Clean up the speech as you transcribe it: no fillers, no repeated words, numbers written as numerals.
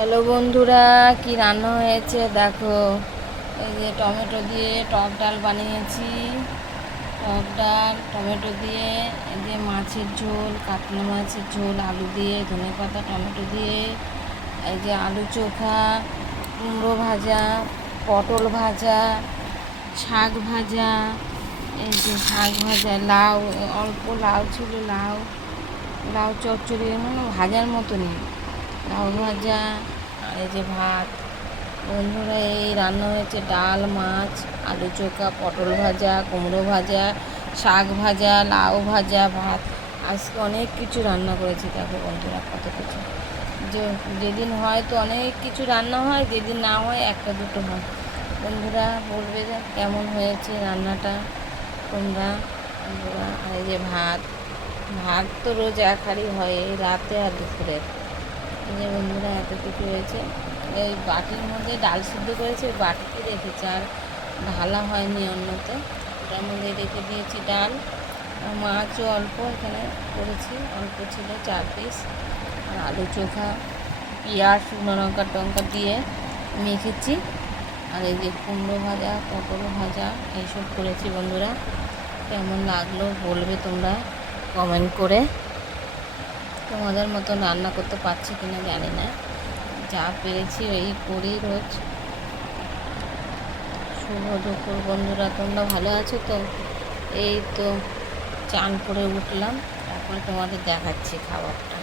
Hello বন্ধুরা, কি রান্না হয়েছে দেখো। এই যে টমেটো দিয়ে টক ডাল বানিয়েছি। টক ডাল টমেটো দিয়ে, এই যে মাছের ঝোল, কাতলা মাছের ঝোল আলু দিয়ে, ধনেপাতা টমেটো দিয়ে, এই যে আলু চোখা, কুমড়ো ভাজা, পটল ভাজা, শাক ভাজা, এই যে শাক ভাজা, লাউ, অল্প লাউ ছিল, লাউ লাউ চচ্চড়ি মানে ভাজার মতনই, লাউ ভাজা। আর এই যে ভাত। বন্ধুরা, এই রান্না হয়েছে ডাল, মাছ, আলু চোখা, পটল ভাজা, কুমড়ো ভাজা, শাক ভাজা, লাউ ভাজা, ভাত। আজকে অনেক কিছু রান্না করেছি দেখো বন্ধুরা, কত কিছু। যেদিন হয় তো অনেক কিছু রান্না হয়, যেদিন না হয় একটা দুটো হয়। বন্ধুরা বলবে যে কেমন হয়েছে রান্নাটা তোমরা। বন্ধুরা, আর এই যে ভাত। ভাত তো রোজ এক হাঁড়ি হয়, এই রাতে আর দুপুরে। এই যে বন্ধুরা এত কিছু হয়েছে। এই বাটির মধ্যে ডাল সিদ্ধ করেছে, ওই বাটিতে রেখেছি, আর ঢালা হয়নি অন্যতে। ওটার মধ্যে রেখে দিয়েছি ডাল। আর মাছও অল্প এখানে করেছি, অল্প ছিল 4 পিস। আর আলু চোখা, পেঁয়াজ, শুকনো লঙ্কা টঙ্কা দিয়ে মেখেছি। আর এই যে কুমড়ো ভাজা, পটল ভাজা, এইসব করেছি বন্ধুরা। কেমন লাগলো বলবে তোমরা কমেন্ট করে। তোমাদের মতো রান্না করতে পারছি কিনা জানি না, যা পেরেছি এই করি রোজ। শুভ দুপুর বন্ধুরা, তোমরা ভালো আছো তো? এই তো চান করে উঠলাম, তারপরে তোমাদের দেখাচ্ছি খাবারটা।